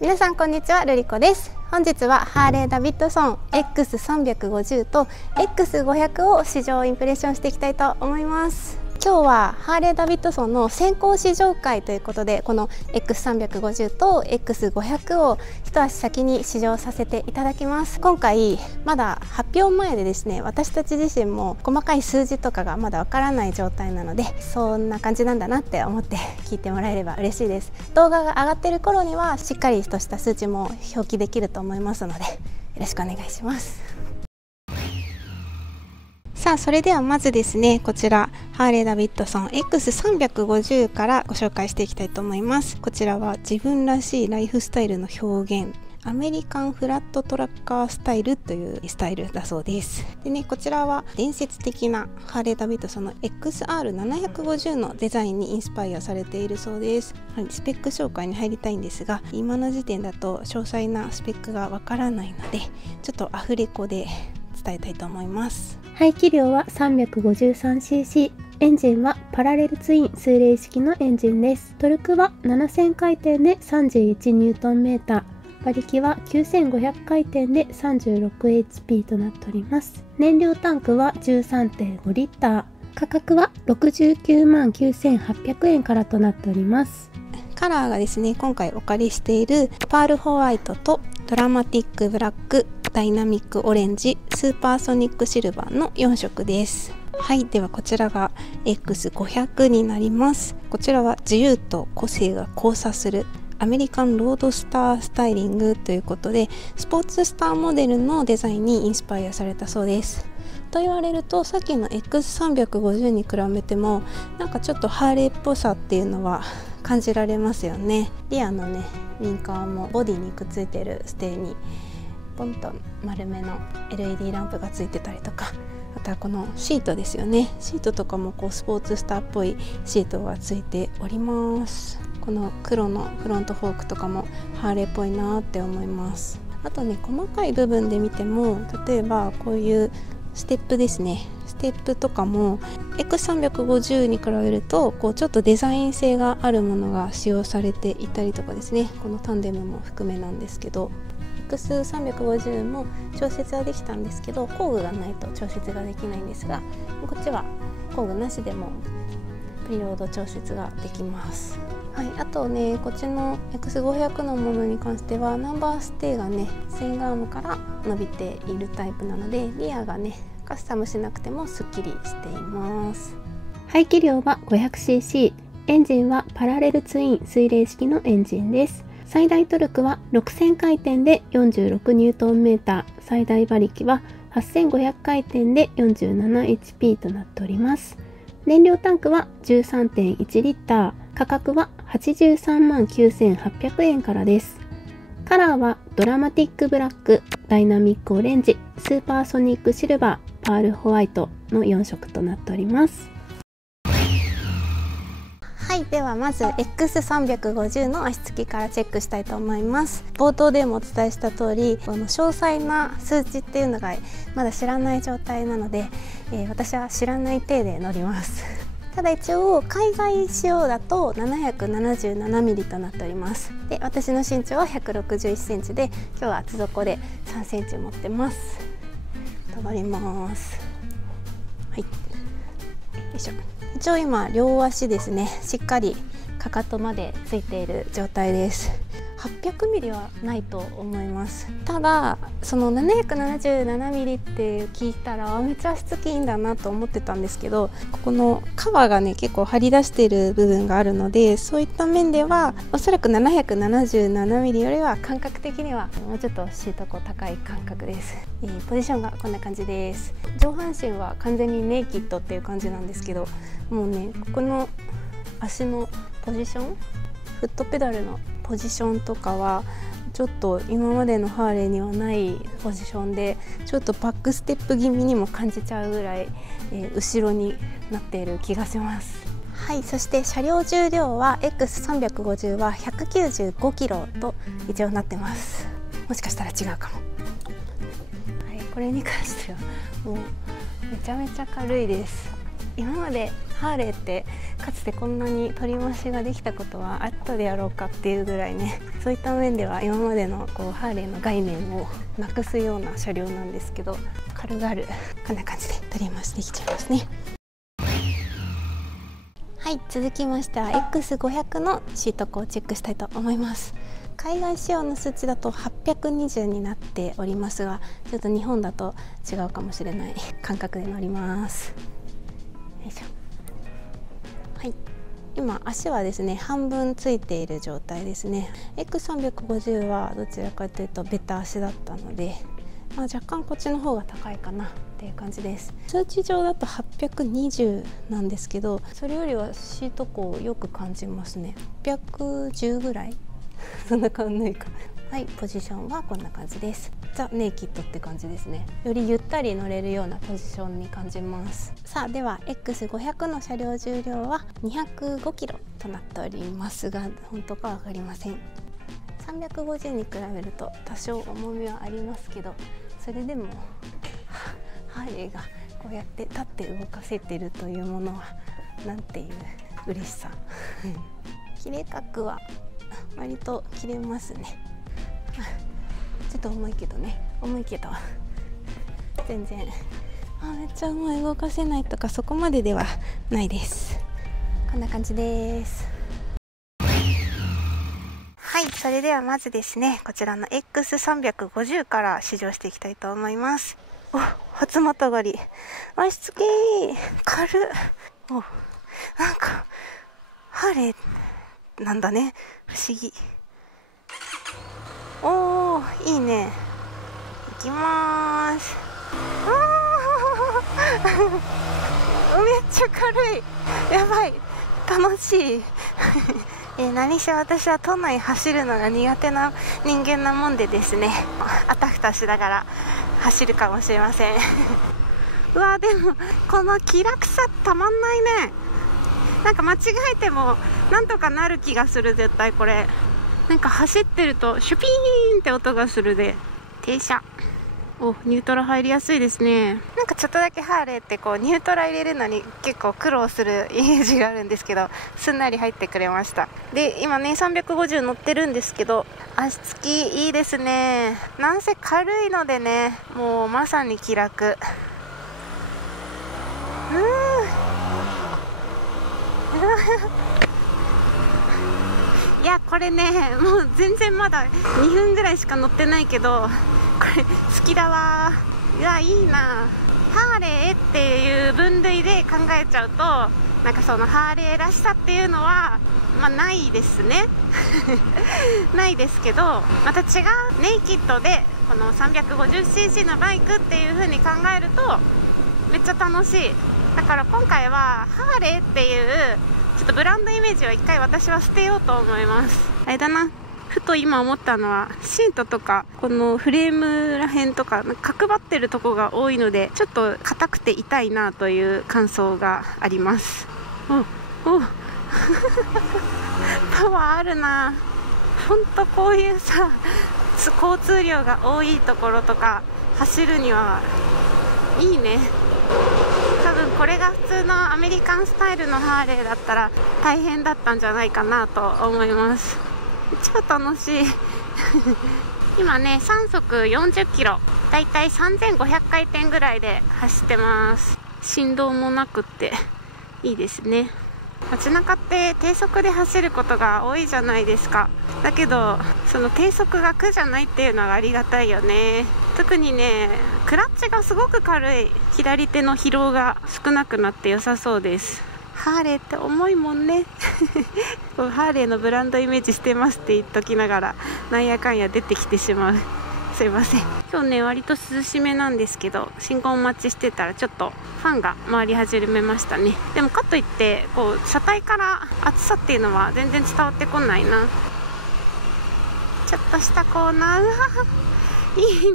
皆さんこんにちは、ルリコです。本日はハーレーダビッドソン X350 と X500 を試乗インプレッションしていきたいと思います。今日はハーレーダビッドソンの先行試乗会ということで、この X350 と X500 を一足先に試乗させていただきます。今回まだ発表前でですね、私たち自身も細かい数字とかがまだわからない状態なので、そんな感じなんだなって思って聞いてもらえれば嬉しいです。動画が上がってる頃にはしっかりとした数値も表記できると思いますので、よろしくお願いします。さあ、それではまずですね、こちらハーレーダビッドソン X350 からご紹介していきたいと思います。こちらは自分らしいライフスタイルの表現、アメリカンフラットトラッカースタイルというスタイルだそうです。でね、こちらは伝説的なハーレーダビッドソンの XR750 のデザインにインスパイアされているそうです。スペック紹介に入りたいんですが、今の時点だと詳細なスペックがわからないので、ちょっとアフレコで伝えたいと思います。排気量は 353cc、 エンジンはパラレルツイン数例式のエンジンです。トルクは7000回転で 31Nm、 馬力は9500回転で 36HP となっております。燃料タンクは 13.5 リッター、価格は69万9800円からとなっております。カラーがですね、今回お借りしているパールホワイトとドラマティックブラック、ダイナミックオレンジ、スーパーソニックシルバーの4色です。はい、ではこちらが X500 になります。こちらは自由と個性が交差するアメリカンロードスタースタイリングということで、スポーツスターモデルのデザインにインスパイアされたそうです。と言われると、さっきの X350 に比べてもなんかちょっとハーレーっぽさっていうのは感じられますよね。リアのね、ウィンカーもボディにくっついてるステーにポンと丸めの LED ランプがついてたりとか、あとはこのシートですよね。シートとかもこうスポーツスターっぽいシートがついております。この黒のフロントフォークとかもハーレーっぽいなって思います。あとね、細かい部分で見ても、例えばこういうステップですね、ステップとかも X350 に比べるとこうちょっとデザイン性があるものが使用されていたりとかですね、このタンデムも含めなんですけど、X350 も調節はできたんですけど、工具がないと調節ができないんですが、こっちは工具なしでもプリロード調節ができます。はい、あとね、こっちの X500 のものに関してはナンバーステーがね、スイングアームから伸びているタイプなので、リアがねカスタムしなくてもすっきりしています。排気量は 500cc、 エンジンはパラレルツイン水冷式のエンジンです。最大トルクは6000回転で 46Nm、 最大馬力は8500回転で 47HP となっております。燃料タンクは 13.1 リッター、価格は83万9800円からです。カラーはドラマティックブラック、ダイナミックオレンジ、スーパーソニックシルバー、パールホワイトの4色となっております。はい、ではまず X350 の足つきからチェックしたいと思います。冒頭でもお伝えした通り、この詳細な数値っていうのがまだ知らない状態なので、私は知らない体で乗ります。ただ一応海外仕様だと 777mm となっております。で、私の身長は161センチで、今日は厚底で3センチ持ってます。止ります。はい、よいしょ。一応今両足ですね、しっかりかかとまでついている状態です。800mm はないと思います。ただその 777mm って聞いたらめっちゃ足つきいいんだなと思ってたんですけど、ここのカバーがね結構張り出している部分があるので、そういった面ではおそらく 777mm よりは感覚的にはもうちょっとシート高い感覚です。ポジションがこんな感じです。上半身は完全にネイキッドっていう感じなんですけど、もうねここの足のポジション、フットペダルのポジションとかはちょっと今までのハーレーにはないポジションで、ちょっとバックステップ気味にも感じちゃうぐらい、後ろになっている気がします。はい、そして車両重量は X350 は195キロと一応なってます。もしかしたら違うかも。はい、これに関してはもうめちゃめちゃ軽いです。今までハーレーってかつてこんなに取り回しができたことはあったであろうかっていうぐらいね、そういった面では今までのハーレーの概念をなくすような車両なんですけど、軽々こんな感じで取り回しできちゃいますね。はい、続きましては X500 のシート高をチェックしたいと思います。海外仕様の数値だと820になっておりますが、ちょっと日本だと違うかもしれない感覚で乗ります。よいしょ。はい、今足はですね半分ついている状態ですね。 X350 はどちらかというとベタ足だったので、若干こっちの方が高いかなっていう感じです。数値上だと820なんですけど、それよりはシート高をよく感じますね。810ぐらいそんな変わんないか。はい、ポジションはこんな感じです。ザ・ネイキッドって感じですね。よりゆったり乗れるようなポジションに感じます。さあ、では X500 の車両重量は205キロとなっておりますが、本当か分かりません。350に比べると多少重みはありますけど、それでもハーレーがこうやって立って動かせてるというものはなんていう嬉しさ切れ角は割と切れますね。ちょっと重いけどね、重いけど全然めっちゃ重い、動かせないとかそこまでではないです。こんな感じです。はい、それではまずですね、こちらの X350 から試乗していきたいと思います。お、初またがり、足つき軽っ。お、なんかハーレーなんだね、不思議。おー、いいね。いきまーす。めっちゃ軽い。やばい、楽しい何せ私は都内走るのが苦手な人間なもんでですね、あたふたしながら走るかもしれませんうわ、でもこの気楽さたまんないね。なんか間違えてもなんとかなる気がする。絶対これなんか走ってるとシュピーンって音がするで。停車。お、ニュートラ入りやすいですね。なんかちょっとだけハーレーってこうニュートラ入れるのに結構苦労するイメージがあるんですけど、すんなり入ってくれました。で、今ね350乗ってるんですけど、足つきいいですね。なんせ軽いのでね、もうまさに気楽。いや、これね、もう全然まだ2分ぐらいしか乗ってないけど、これ好きだわ。いや、いいな。ハーレーっていう分類で考えちゃうと、なんかそのハーレーらしさっていうのはないですねないですけど、また違うネイキッドでこの 350cc のバイクっていう風に考えるとめっちゃ楽しい。だから今回はハーレーっていうちょっとブランドイメージを一回私は捨てようと思います。あれだな、ふと今思ったのはシートとかこのフレームらへんとか角張ってるとこが多いので、ちょっと硬くて痛いなという感想があります。おパワーあるな。ほんとこういうさ、交通量が多いところとか走るにはいいね。多分これが普通のアメリカンスタイルのハーレーだったら大変だったんじゃないかなと思います。超楽しい今ね3速40キロ、だいたい3500回転ぐらいで走ってます。振動もなくっていいですね。街中って低速で走ることが多いじゃないですか。だけどその低速が苦じゃないっていうのがありがたいよね。特にね、クラッチがすごく軽い。左手の疲労が少なくなって良さそうです。ハーレーって重いもんねハーレーのブランドイメージしてますって言っときながらなんやかんや出てきてしまう。すいません。今日ね割と涼しめなんですけど、信号待ちしてたらちょっとファンが回り始めましたね。でもかといってこう車体から暑さっていうのは全然伝わってこないな。ちょっとしたコーナー、いい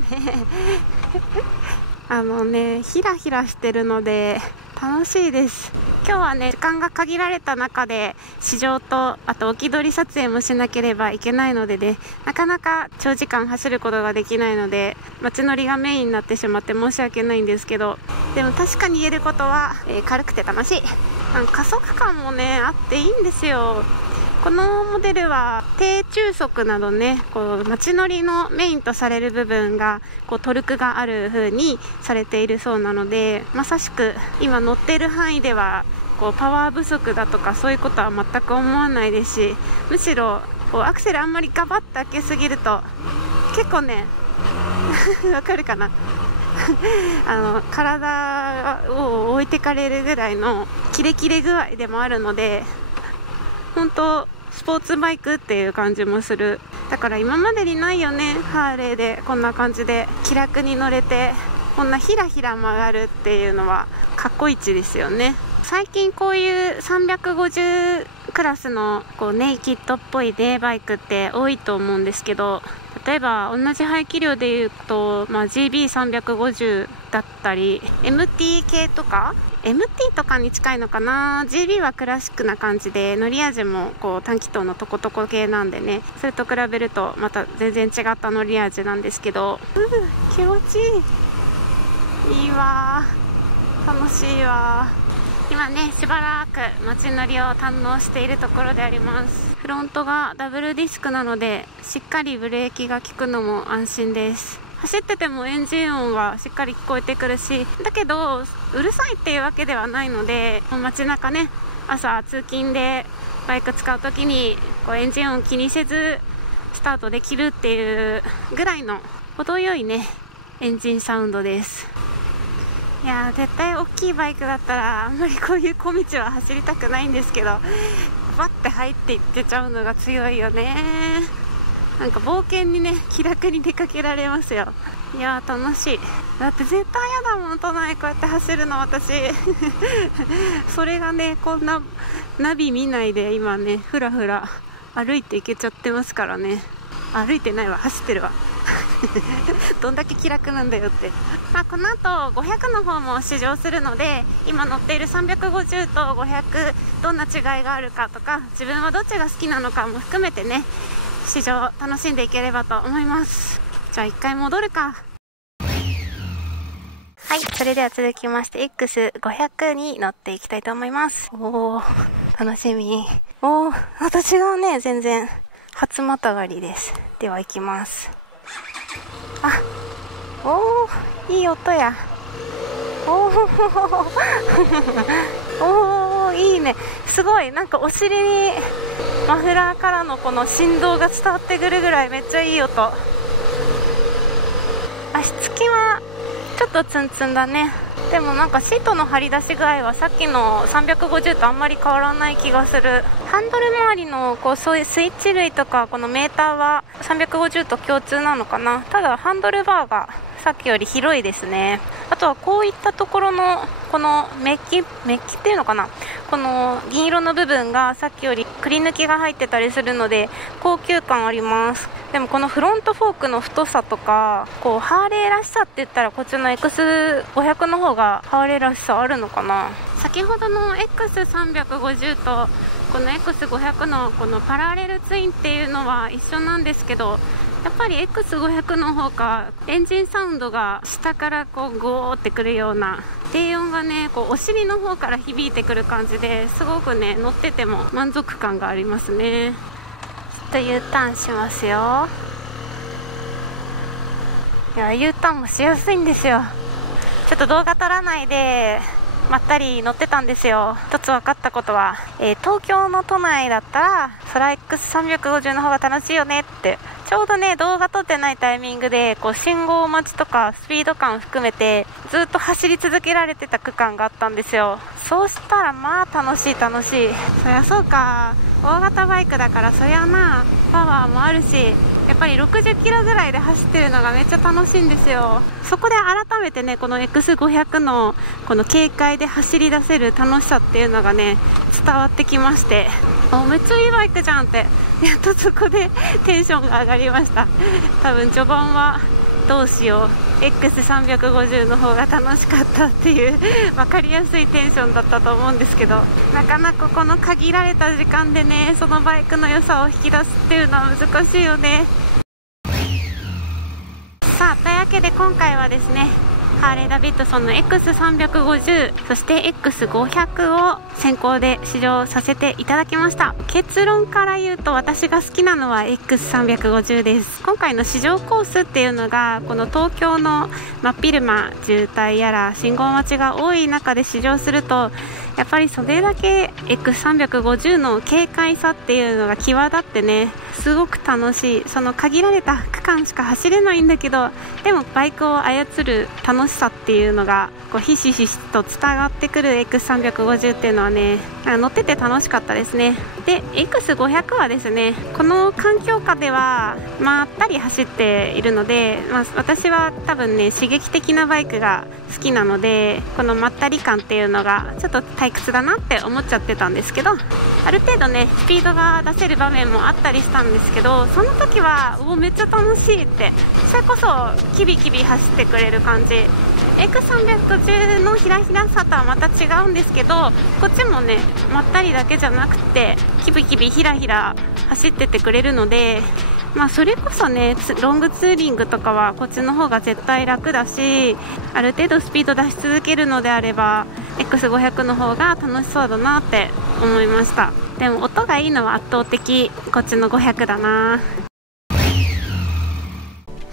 ねひらひらしてるので楽しいです。今日はね時間が限られた中で試乗とあと置き撮り撮影もしなければいけないのでね、なかなか長時間走ることができないので街乗りがメインになってしまって申し訳ないんですけど、でも確かに言えることは、軽くて楽しい。加速感もねあっていいんですよ。このモデルは低中速などねこう街乗りのメインとされる部分がこうトルクがある風にされているそうなので、まさしく今乗っている範囲ではこうパワー不足だとかそういうことは全く思わないですし、むしろこうアクセルあんまりガバッと開けすぎると結構ねわかるかな体を置いてかれるぐらいのキレキレ具合でもあるので、本当スポーツバイクっていう感じもする。だから今までにないよね、ハーレーでこんな感じで気楽に乗れてこんなひらひら曲がるっていうのはかっこいいですよね。最近こういう350クラスのこうネイキッドっぽいデーバイクって多いと思うんですけど、例えば同じ排気量でいうと、GB350 だったり MT 系とか MT とかに近いのかな。 GB はクラシックな感じで乗り味もこう短気筒のトコトコ系なんでね、それと比べるとまた全然違った乗り味なんですけど、気持ちいい、いいわ、楽しいわ。今ねしばらく街乗りを堪能しているところであります。フロントがダブルディスクなのでしっかりブレーキが効くのも安心です。走っててもエンジン音はしっかり聞こえてくるし、だけどうるさいっていうわけではないので、街中ね朝通勤でバイク使う時にこうエンジン音気にせずスタートできるっていうぐらいの程よいねエンジンサウンドです。いやー絶対大きいバイクだったらあんまりこういう小道は走りたくないんですけど、バッて入っていってちゃうのが強いよね。なんか冒険にね気楽に出かけられますよ。いやー楽しい。だって絶対嫌だもん都内こうやって走るの私それがねこんなナビ見ないで今ねふらふら歩いていけちゃってますからね。歩いてないわ、走ってるわどんだけ気楽なんだよって。この後500の方も試乗するので、今乗っている350と500どんな違いがあるかとか自分はどっちが好きなのかも含めてね試乗楽しんでいければと思います。じゃあ一回戻るか。はい、それでは続きまして X500 に乗っていきたいと思います。おー楽しみ。おー私がね全然初またがりです。では行きます。おーいい音や。おーいいね。すごいなんかお尻にマフラーからのこの振動が伝わってくるぐらいめっちゃいい音。足つきはちょっとツンツンだね。でもなんかシートの張り出し具合はさっきの350とあんまり変わらない気がする。ハンドル周りのこうそういうスイッチ類とかこのメーターは350と共通なのかな。ただハンドルバーがさっきより広いですね。あとはこういったところのこのメッキっていうのかな、この銀色の部分がさっきよりくり抜きが入ってたりするので高級感あります。でもこのフロントフォークの太さとかこうハーレーらしさって言ったらこっちの X500 の方がハーレーらしさあるのかな。先ほどの X350 とこの X500 のこのパラレルツインっていうのは一緒なんですけど、やっぱり X500 の方がエンジンサウンドが下からこうゴーってくるような低音がねこうお尻の方から響いてくる感じですごくね乗ってても満足感がありますね。ちょっと U ターンしますよ。いや U ターンもしやすいんですよ。ちょっと動画撮らないでまったり乗ってたんですよ。一つ分かったことは、東京の都内だったらソラ X350 の方が楽しいよねって、ちょうどね動画撮ってないタイミングでこう信号待ちとかスピード感含めてずっと走り続けられてた区間があったんですよ。そうしたらまあ楽しい。そりゃそうか、大型バイクだからそりゃなパワーもあるし、やっぱり60キロぐらいで走ってるのがめっちゃ楽しいんですよ。そこで改めてねこの X500 のこの軽快で走り出せる楽しさっていうのがね伝わってきまして、めっちゃいいバイクじゃんってやっとそこでテンションが上がりました。多分序盤はどうしよう X350 の方が楽しかったっていう分かりやすいテンションだったと思うんですけど、なかなかこの限られた時間でね、そのバイクの良さを引き出すっていうのは難しいよね。さあ、というわけで今回はですね、ハーレーダビッドソンの X350 そして X500 を先行で試乗させていただきました。結論から言うと私が好きなのは X350 です。今回の試乗コースっていうのがこの東京の真っ昼間渋滞やら信号待ちが多い中で試乗すると、やっぱりそれだけ X350 の軽快さっていうのが際立ってね、すごく楽しい。その限られた区間しか走れないんだけど、でもバイクを操る楽しさっていうのがこうひしひしと伝わってくる X350 っていうのはね、乗ってて楽しかったですね。で X500 はですね、この環境下ではまったり走っているので、私は多分ね刺激的なバイクが好きなので、このまったり感っていうのがちょっと退屈だなって思っちゃってたんですけど、ある程度ねスピードが出せる場面もあったりしたんですけど、その時はめっちゃ楽しいって、それこそキビキビ走ってくれる感じ。X350 のひらひらさとはまた違うんですけど、こっちもねまったりだけじゃなくてキビキビひらひら走っててくれるので、それこそねロングツーリングとかはこっちの方が絶対楽だし、ある程度スピード出し続けるのであれば X500 の方が楽しそうだなって思いました。でも音がいいのは圧倒的こっちの500だな。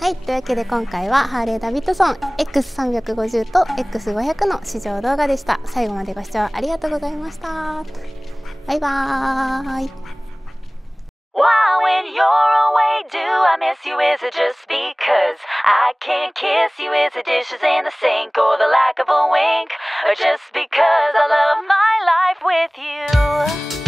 はい、というわけで今回はハーレーダビッドソン X350 と X500 の試乗動画でした。最後までご視聴ありがとうございました。バイバーイ。Why when you're away do I miss you? Is it just because I can't kiss you? Is it dishes in the sink or the lack of a wink? Or just because I love my life with you?